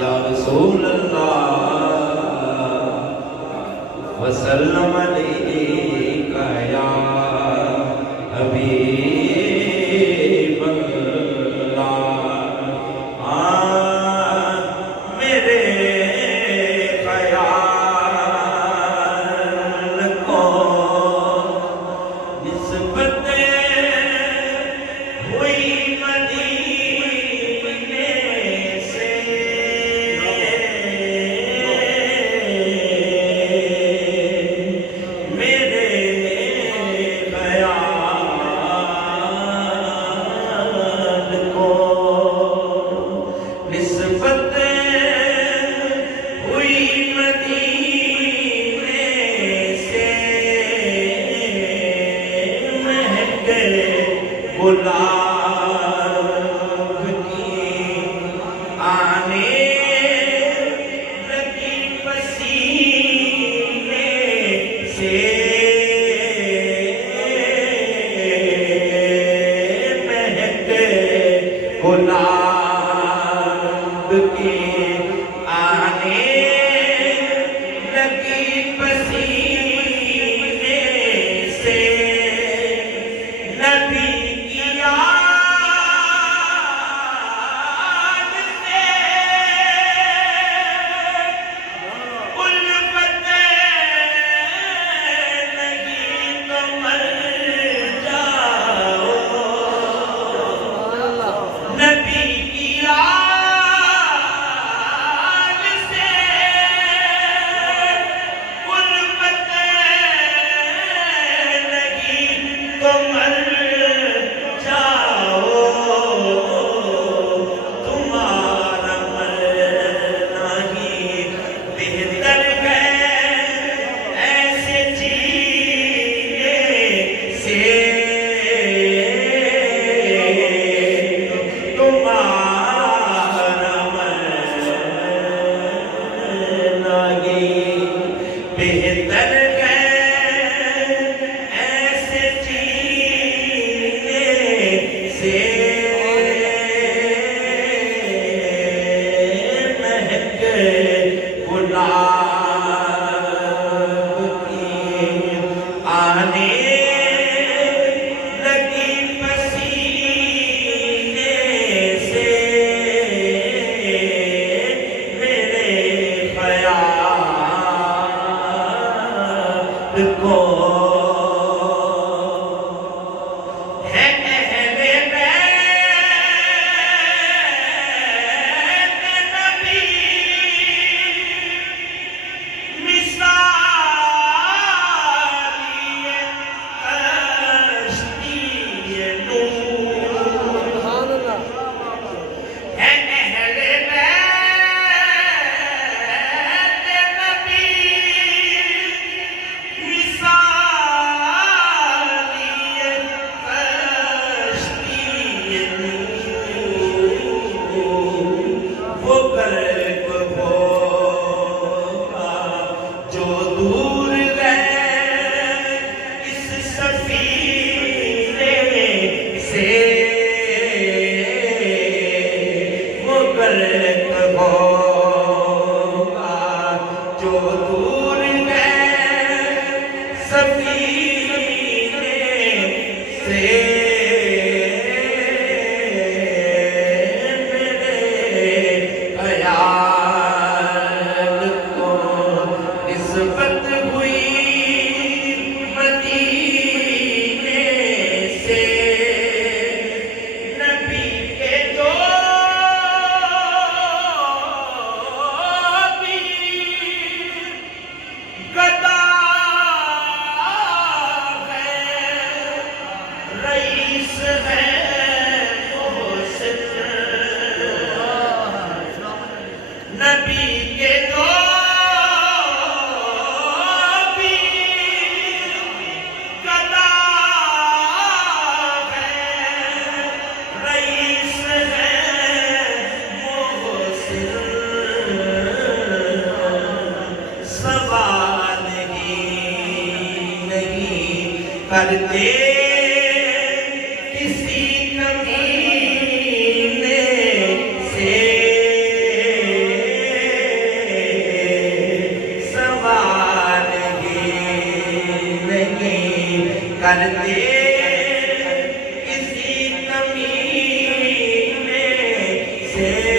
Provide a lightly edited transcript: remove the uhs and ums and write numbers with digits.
یا رسول اللہ وسلم علیکہ یا حبیب اللہ میرے خیال کو نسبت ہوئی مدینے سے میرے خیال کو نسبت ہوئی مدینے سے مہک گلاب کی آنے لگی پسینے سے مہک گلاب کی آنے لگی پسینے سے نبی کی یاد سے الفت نہیں تو مر جاؤ نبی کی یاد سے الفت نہیں تو مر جاؤ تمہارا مرنا ہی بہتر ہے ایسے جینے سے تمہارا مرنا ہی بہتر ہے ایسے جینے سے مہک گلاب کی آنے لگی پسینے سے میرے خیال کو ہے اہل بیت نبی مثالی کشتی نوح ہے اہل بیت نبی مثالی کشتی نوح وہ غرق ہوگا جو دور گئے اس سفینے سے وہ غرق ہوگا جو دور گئے سفینے سے میرے خیال کو نسبت ہوئی مدینے سے نبی کے جو بھی گدا ہے رئیس ہے محسن نبی کے جو بھی گدا ہے رئیس ہے محسن سوال ہی نہیں کرتے کسی کمینے سے کرتے کسی کمینے سے